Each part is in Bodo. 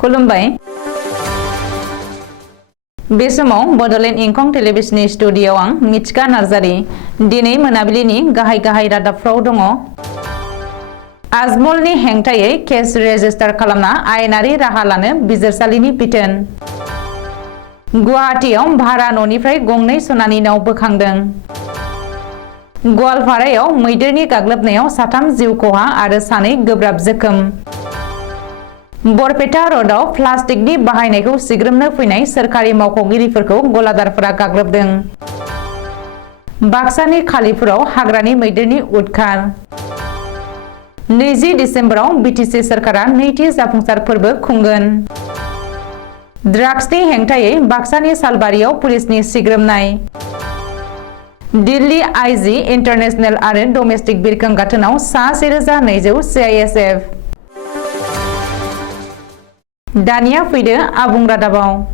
खुलुमबाय। बे समाव बड'लेण्ड इंखं टेलिभिजननि स्टुडिय'आव आं मिथिका नार्जारी। दिनै मोनाबिलिनि गाहाय रादाबफ्राव दङ। आजमलनि हेंथायै केस रेजिस्टार खालामना आयेनारि राहा लानो बिजिरसालिनि बिथोन। गुवाहाटीयाव भारा न'निफ्राय गंनै सनानि नाव बोखांदों। गवालपारायाव मैदेरनि गाग्लोबनायाव 3 जिउ खहा आरो 2 गोब्राब जोखोम। बरपेटा र'डआव प्लास्टिकनि बाहायनायखौ सिग्रोमनो फैनाय सोरखारि मावख'गिरिफोरखौ गलादारफोरा गाग्लोबदों। बाक्सानि खालिफुराव हाग्रानि मैदेरनि उदखार। 20 दिसेम्बराव बिटिसि सोरखारा नैथि जाफुंसार फोरबो खुंगोन। ड्राग्सनि हेंथायै बाक्सानि सालबारियाव पुलिसनि सिग्रोमनाय। दिल्ली आइजि इन्टारनेशनेल आरो डमेस्टिक बिरखं गाथोनाव सा 1200 CISF। दानिया फैदो आबुं रादाबाव।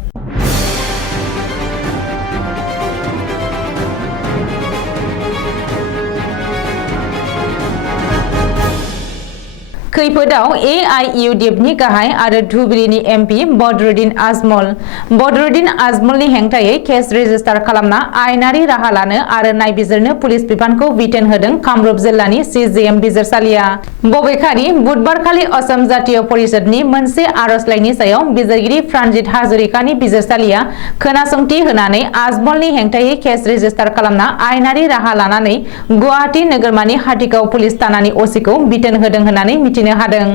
खैफोदाव AIUDFनि गाहाय आरो धुबुरीनि MP बदरुद्दिन आजमल। बदरुद्दिन आजमलनि हेंथायै केस रेजिस्टार खालामना आयेनारि राहा लानो आरो नायबिजिरनो पुलिस बिफानखौ बिथोन होदों कामरुप जिल्लानि CJM बिजिरसालिया। बबेखानि बुधबारखालि असम जातीय परिषदनि मोनसे आर'जलाइनि सायाव बिजिरगिरि प्राणजित हाजरिकानि बिजिरसालिया खोनासंथि होनानै आजमलनि हेंथायै केस रेजिस्टार खालामना आयेनारि राहा लानानै गुवाहाटी नोगोरमानि हाथिगाव पुलिस थानानि OC खौ बिथोन होदों होननानै मिथिनो हादों।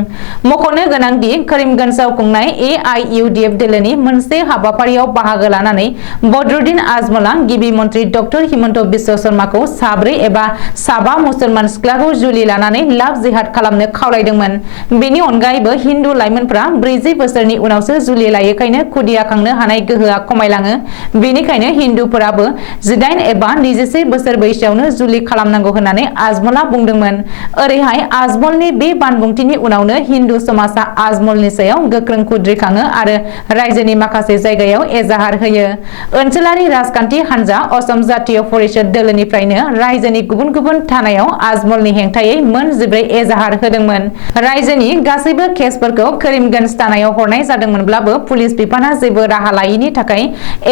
मख'नो गोनांदि करिमगन्जआव खुंनाय AIUDF दोलोनि मोनसे हाबाफारियाव बाहागो लानानै बदरुद्दिन आजमलआ गिबि मन्त्रि डक्टर हिमन्त बिश्व शर्माखौ 4 एबा 5 मुसलमान सिख्लाखौ जुलि लानानै लाभ जिहाद खालामनो खावलायदोंमोन। बेनि अनगायैबो हिन्दु लाइमोनफ्रा 40 बोसोरनि उनावसो जुलि लायोखायनो खुदिया खांनो हानाय गोहोआ खमायलाङो। बेनिखायनो हिन्दुफोराबो 18 एबा 21 बोसोर बैसोआवनो जुलि खालामनांगौ होननानै आजमलआ बुंदोंमोन। ओरैहाय आजमलनि बे बानबुंथिनि उनावनो हिन्दु समाजा आजमलनि सायाव गोख्रों खुद्रिखाङो आरो रायजोनि माखासे जायगायाव एजाहार होयो। ओनसोलारि राजखान्थि हान्जा असम जातीय परिषद दोलोनिफ्रायनो रायजोनि गुबुन गुबुन थानायाव आजमलनि हेंथायै मोन 14 एजाहार होदोंमोन। रायजोनि गासैबो केसफोरखौ करिमगन्ज थानायाव हरनाय जादोंमोनब्लाबो पुलिस बिफाना जेबो राहा लायैनि थाखाय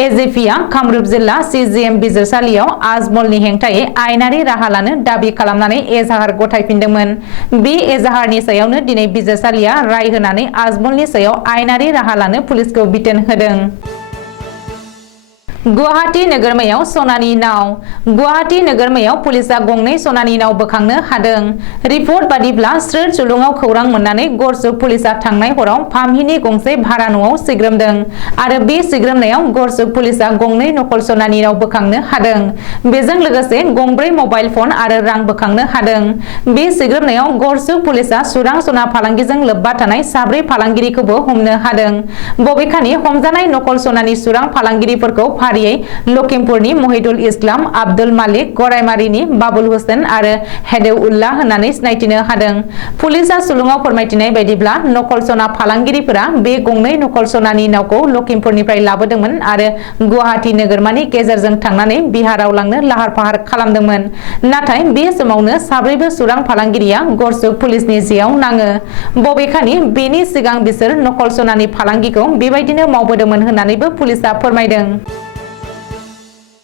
AJPआ कामरुप जिल्ला CJM बिजिरसालियाव आजमलनि हेंथायै आयेनारि राहा लानो दाबि खालामनानै एजाहार गथायफिनदोंमोन। बे एजाहारनि सायावनो दिनै बिजिरसालिया राय होनानै आजमलनि सायाव आयेनारि राहा लानो पुलिसखौ बिथोन होदों। गुवाहाटी नोगोरमायाव सनानि नाव। गुवाहाटी नोगोरमायाव पुलिसा गंनै सनानि नाव बोखांनो हादों। रिपर्ट बादिब्ला स्रोद सुलुङाव खौरां मोननानै गरसुक पुलिसा थांनाय हराव फामहिनि गंसे भारा न'आव सिग्रोमदों आरो बे सिग्रोमनायाव गरसुक पुलिसा गंनै नकल सनानि नाव बोखांनो हादों। बेजों लोगोसे गंब्रै मबाइल फन आरो रां बोखांनो हादों। बे सिग्रोमनायाव गरसुक पुलिसा सुरां सना फालांगिजों लोब्बा थानाय 4 फालांगिरिखौबो हमनो हादों। बबेखानि हमजानाय नकल सनानि सुरां फालांगिरिफोरखौ फारियै लखिमपुरनि महिदुल इस्लाम, आब्दुल मालिक, गरायमारिनि बाबुल हुसेन आरो हेदेउल्लाह होननानै सिनायथिनो हादों। पुलिसा सुलुङाव फोरमायथिनाय बायदिब्ला नकल सना फालांगिरिफोरा बे गंनै नकल सनानि नावखौ लखिमपुरनिफ्राय लाबोदोंमोन आरो गुवाहाटी नोगोरमानि गेजेरजों थांनानै बिहाराव लांनो लाहार फाहार खालामदोंमोन। नाथाय बे समावनो 4बो सुरां फालांगिरिया गरसुक पुलिसनि जेयाव नाङो। बबेखानि बेनि सिगां बिसोर नकल सनानि फालांगिखौ बेबायदिनो मावबोदोंमोन होननानैबो पुलिसा फोरमायदों।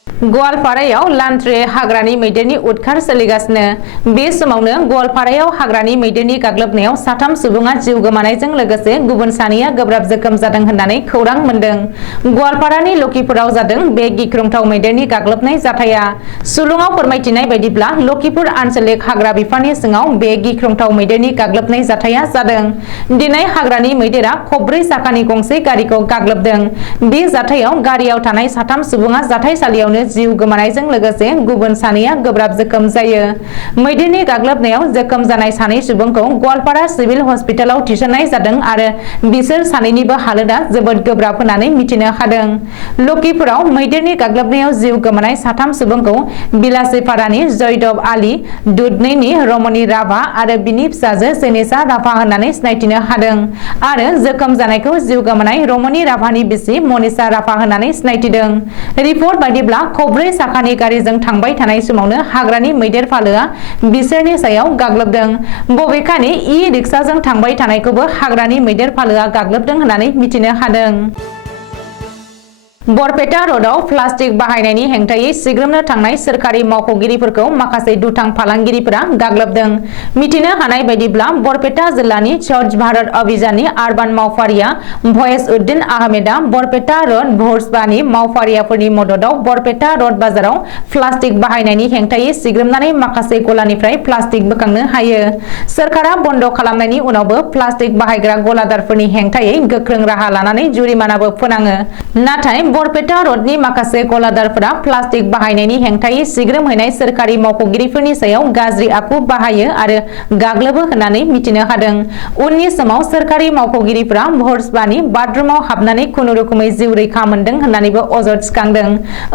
गवालपारायाव लान्ट्रे हाग्रानि मैदेरनि उदखार सोलिगासिनो। बे समावनो गवालपारायाव हाग्रानि मैदेरनि गाग्लोबनायाव 3 सुबुङा जिउ गोमानायजों लोगोसे गुबुन 2आ गोब्राब जोखोम जादों होननानै खौरां मोन्दों। गवालपारानि लखिपुराव जादों बे गिख्रंथाव मैदेरनि गाग्लोबनाय जाथाया। सुलुङाव फोरमायथिनाय बायदिब्ला लखिपुर आन्सलिक हाग्रा बिफाननि सिङाव बे गिख्रंथाव मैदेरनि गाग्लोबनाय जाथाया जादों। दिनै हाग्रानि मैदेरा खबब्रै साखानि गंसे गारिखौ गाग्लोबदों। बे जाथायाव गारियाव थानाय 3 सुबुङा जाथायसालियावनो जिउ गोमानायजों लोगोसे गुबुन 2आ गोब्राब जोखोम जायो। मैदेरनि गाग्लोबनायाव जोखोम जानाय 2 सुबुंखौ गवालपारा सिभिल हस्पिटालाव थिसननाय जादों आरो बिसोर 2निबो हालोदा जोबोद गोब्राब होननानै मिथिनो हादों। लखिपुराव मैदेरनि गाग्लोबनायाव जिउ गोमानाय 3 सुबुंखौ बिलासीपारानि जयदब आली, दुधनैनि रमनी राभा आरो बिनि फिसाजो जेनेसा राभा होननानै सिनायथिनो हादों आरो जोखोम जानायखौ जिउ गोमानाय रमनी राभानि बिसि मनीषा राभा होननानै सिनायथिदों। रिपर्ट बायदिब्ला खब्रै साखानि गारिजों थांबाय थानाय समावनो हाग्रानि मैदेर फालोआ बिसोरनि सायाव गाग्लोबदों। बबेखानि ई-रिक्साजों थांबाय थानायखौबो हाग्रानि मैदेर फालोआ गाग्लोबदों होननानै मिथिनो हादों। बरपेटा र'डआव प्लास्टिक बाहायनायनि हेंथायै सिग्रोमनो थांनाय सोरखारि मावख'गिरिफोरखौ माखासे दुथां फालांगिरिफोरा गाग्लोबदों। मिथिनो हानाय बायदिब्ला बरपेटा जिल्लानि स्वच्छ भारत अभियाननि आरबान मावफारिया भयेस उद्दिन आहमेदा बरपेटा र'ड भुर्सबानि मावफारियाफोरनि मददाव बरपेटा र'ड बाजाराव प्लास्टिक बाहायनायनि हेंथायै सिग्रोमनानै माखासे गलानिफ्राय प्लास्टिक बोखांनो हायो। सोरखारा बन्द खालामनायनि उनावबो प्लास्टिक बाहायग्रा गलादारफोरनि हेंथायै गोख्रों राहा लानानै जुरिमानाबो फोनाङो। नाथाय बरपेटा र'डनि माखासे गलादारफोरा प्लास्टिक बाहायनायनि हेंथायै सिग्रोमहैनाय सोरखारि मावख'गिरिफोरनि सायाव गाज्रि आखु बाहायो आरो गाग्लोबो होननानै मिथिनो हादों। उननि समाव सोरखारि मावख'गिरिफोरा भुर्सबानि बाथरुमाव हाबनानै खुनुरुखुमै जिउ रैखा मोनदों होननानैबो अजद थिखांदों।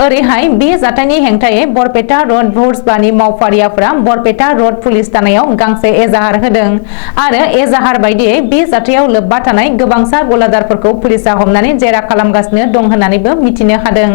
ओरैहाय बे जाथायनि हेंथायै बरपेटा र'ड भुर्सबानि मावफारियाफोरा बरपेटा र'ड पुलिस थानायाव गांसे एजाहार होदों आरो एजाहार बायदियै बे जाथायाव लोब्बा थानाय गोबांसा गलादारफोरखौ पुलिसा हमनानै जेरा खालामगासिनो दं होननानैबो मिथिनो हादों।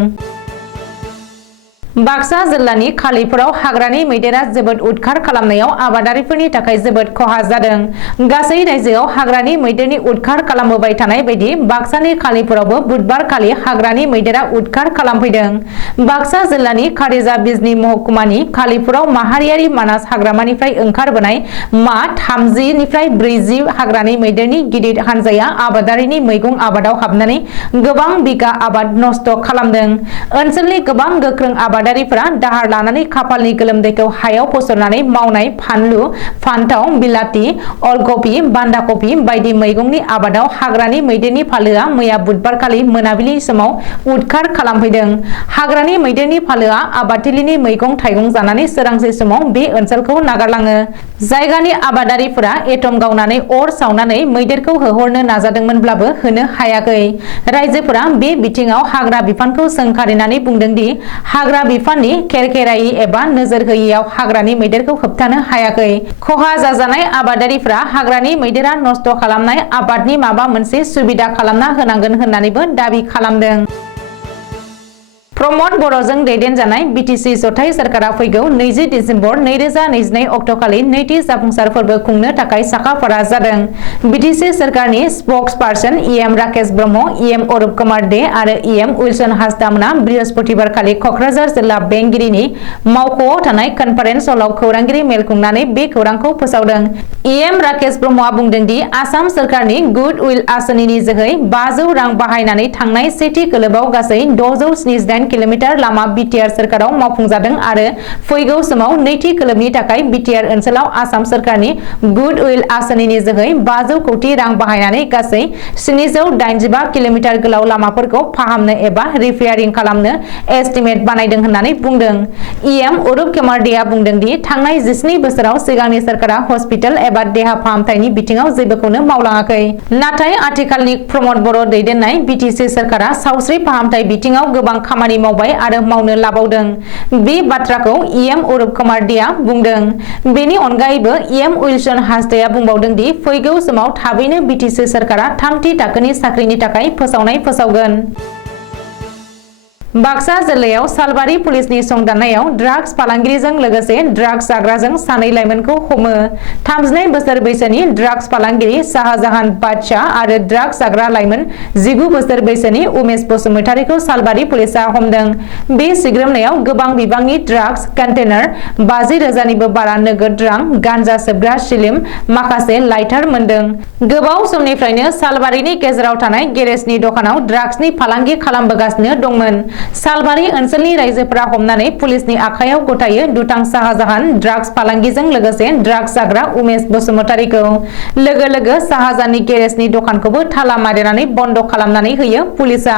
बाक्सा जिल्लानि खालिफोराव हाग्रानि मैदेरा जोबोद उदखार खालामनायाव आबादारिफोरनि थाखाय जोबोद खहा जादों। गासै रायजोआव हाग्रानि मैदेरनि उदखार खालामबोबाय थानाय बायदि बाक्सानि खालिफोरावबो बुधबारखालि हाग्रानि मैदेरा उदखार खालामफैदों। बाक्सा जिल्लानि कारिजा बिजनी महकुमानि खालिफोराव माहारियारि मानास हाग्रामानिफ्राय ओंखारबोनाय मा 30 निफ्राय 40 हाग्रानि मैदेरनि गिदिर हानजाया आबादारिनि मैगं आबादाव हाबनानै गोबां बिगा आबाद नष्ट खालामदों। ओनसोलनि गोबां गोख्रों आबादारिफोरा दाहार लानानै खाफालनि गोलोमदैखौ हायाव फसरनानै मावनाय फानलु, फान्थाव, बिलाथि, अलकपि, बान्दा कपि बायदि मैगंनि आबादाव हाग्रानि मैदेरनि फालोआ मैया बुधबारखालि मोनाबिलि समाव उदखार खालामफैदों। हाग्रानि मैदेरनि फालोआ आबादथिलिनि मैगं थाइगं जानानै सोरांसे समाव बे ओनसोलखौ नागारलाङो। जायगानि आबादारिफोरा एटम गावनानै अर सावनानै मैदेरखौ होहरनो नाजादोंमोनब्लाबो होनो हायाखै। रायजोफोरा बे बिथिङाव हाग्रा बिफानखौ सोंखारिनानै बुंदों दि हाग्रा बिफाननि खेरखेरायै एबा नोजोर होयैयाव हाग्रानि मैदेरखौ होबथानो हायाखै। खहा जाजानाय आबादारिफोरा हाग्रानि मैदेरा नष्ट खालामनाय आबादनि माबा मोनसे सुबिदा खालामना होनांगोन होननानैबो दाबि खालामदों। प्रमद बर'जों दैदेनजानाय बिटिसि जथाय सोरखारा फैगौ 20 दिसेम्बर 2022 अक्ट'खालि नैथि जाफुंसार फोरबो खुंनो थाखाय साखाफारा जादों। बिटिसि सोरखारनि स्पक्सपारसन इएम राकेश ब्रह्म, इएम अरुप कुमार दे आरो इएम उइलसन हासदामोना बृहस्पतिबारखालि क'क्राझार जिल्ला बेंगिरिनि मावख'आव थानाय कनफारेन्स हलाव खौरांगिरि मेल खुंनानै बे खौरांखौ फोसावदों। इएम राकेश ब्रह्मआ बुंदों दि आसाम सोरखारनि गुड उइल आसनिनि जोहै 500 रां बाहायनानै थांनाय सेथि खोलोबआव गासै 678 किल'मिटार लामा बिटिआर सोरखाराव मावफुंजादों आरो फैगौ समाव नैथि खोलोबनि थाखाय बिटिआर ओनसोलाव आसाम सोरखारनि गुड उइल आसनिनि जोहै 500 कौटि रां बाहायनानै गासै 785 किल'मिटार गोलाव लामाफोरखौ फाहामनो एबा रिपेयारिं खालामनो एस्टिमेट बानायदों होननानै बुंदों। इएम अरुप कुमार देआ बुंदों दि थांनाय 17 बोसोराव सिगांनि सोरखारा हस्पिटाल एबा देहा फाहामथायनि बिथिङाव जेबोखौनो मावलाङाखै। नाथाय आथिखालनि प्रमद बर' दैदेननाय बिटिसि सोरखारा सावस्रि फाहामथाय बिथिङाव गोबां खामानि मावबाय आरो मावनो लाबावदों। बे बाथ्राखौ इएम अरुप कुमार देआ बुंदों। बेनि अनगायैबो इएम उइलसन हासदेआ बुंबावदों दि फैगौ समाव थाबैनो बिटिसि सोरखारा 3थि थाखोनि साख्रिनि थाखाय फोसावनाय फोसावगोन। बाक्सा जिल्लायाव सालबारि पुलिसनि संदाननायाव ड्राग्स फालांगिरिजों लोगोसे ड्राग्स जाग्राजों सानै लाइमोनखौ हमो। 32 बोसोर बैसोनि ड्राग्स फालांगिरि शाहजाहान बादशाह आरो ड्राग्स जाग्रा लाइमोन 19 बोसोर बैसोनि उमेश बसुमतारीखौ सालबारि पुलिसा हमदों। बे सिग्रोमनायाव गोबां बिबांनि ड्राग्स कन्टेनार, 50,000निबो बारा नोगोद रां, गान्जा सोबग्रा सिलिम, माखासे लाइटार मोनदों। गोबाव समनिफ्रायनो सालबारिनि गेजेराव थानाय गेरेजनि दखानाव ड्राग्सनि फालांगि खालामबोगासिनो दंमोन। सालबारि ओनसोलनि रायजोफोरा हमनानै पुलिसनि आखायाव गथायो दुथां शाहजाहान ड्राग्स फालांगिजों लोगोसे ड्राग्स जाग्रा उमेश बसुमतारीखौ। लोगो लोगो शाहजाहाननि गेरेजनि दखानखौबो ताला मारिनानै बन्द खालामनानै होयो पुलिसा।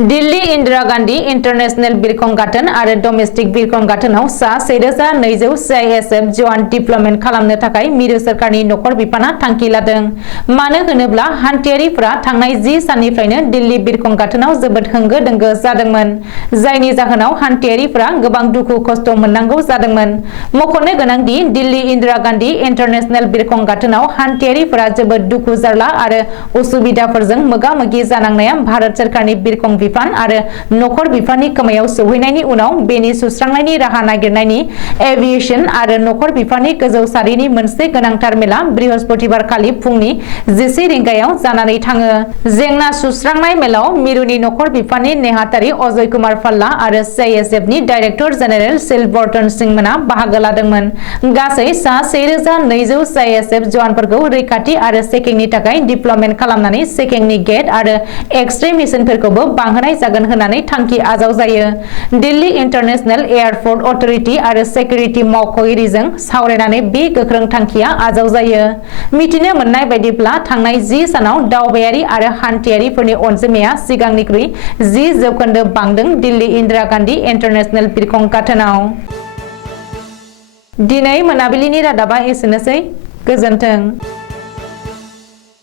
दिल्ली इन्दिरा गान्धी इन्टारनेशनेल बिरखं गाथोन आरो डमेस्टिक बिरखं गाथोनाव सा 1200 CISF जवान डिप्लयमेन्ट खालामनो थाखाय मिरु सोरखारनि नखर बिफाना थांखि लादों। मानो होनोब्ला हान्थियारिफोरा थांनाय 10 साननिफ्रायनो दिल्ली बिरखं गाथोनाव जोबोद होंगो दोंगो जादोंमोन, जायनि जाहोनाव हान्थियारिफोरा गोबां दुखु खस्थ मोननांगौ जादोंमोन। मख'नो गोनां दि दिल्ली इन्दिरा गान्धी इन्टारनेशनेल बिरखं गाथोनाव हान्थियारिफोरा जोबोद दुखु जारला आरो उसुबिदाफोरजों मोगा मोगि जानांनाया भारत सोरखारनि बिरखं बिफान आरो नखर बिफाननि खोमायाव सौहैनायनि उनाव बेनि सुस्रांनायनि राहा नागिरनायनि एभिएशन आरो नखर बिफाननि गोजौ सारिनि मोनसे गोनांथार मेला बृहस्पतिबार खालि फुंनि 11 रिंगायाव जानानै थाङो। जेंना सुस्रांनाय मेलाव मिरुनि नखर बिफाननि नेहाथारि अजय कुमार फाल्ला आरो सीआईएसएफनि डाइरेक्टर जेनेरेल सिलबर्टन सिंह मोना बाहागो लादोंमोन। गासै सा 1200 सीआईएसएफ जवानफोरखौ रैखाथि आरो चेकिंनि थाखाय डिप्लयमेन्ट खालामनानै चेकिंनि गेट आरो एक्स-रे मेसिनफोरखौबो बांहोनाय जागोन होननानै थांखि आजावजायो। दिल्ली इन्टारनेशनेल एयारपर्ट अथरिटी आरो सिकिउरिटि मावख'गिरिजों सावरायनानै बे गोख्रों थांखिया आजावजायो। मिथिनो मोननाय बायदिब्ला थांनाय 10 सानाव दावबायारि आरो हान्थियारिफोरनि अनजिमाया सिगांनिख्रुइ 10% बांदों दिल्ली इन्दिरा गान्धी इन्टारनेशनेल बिरखं गाथोनाव। दिनै मोनाबिलिनि रादाबा एसेनोसै। गोजोन्थों।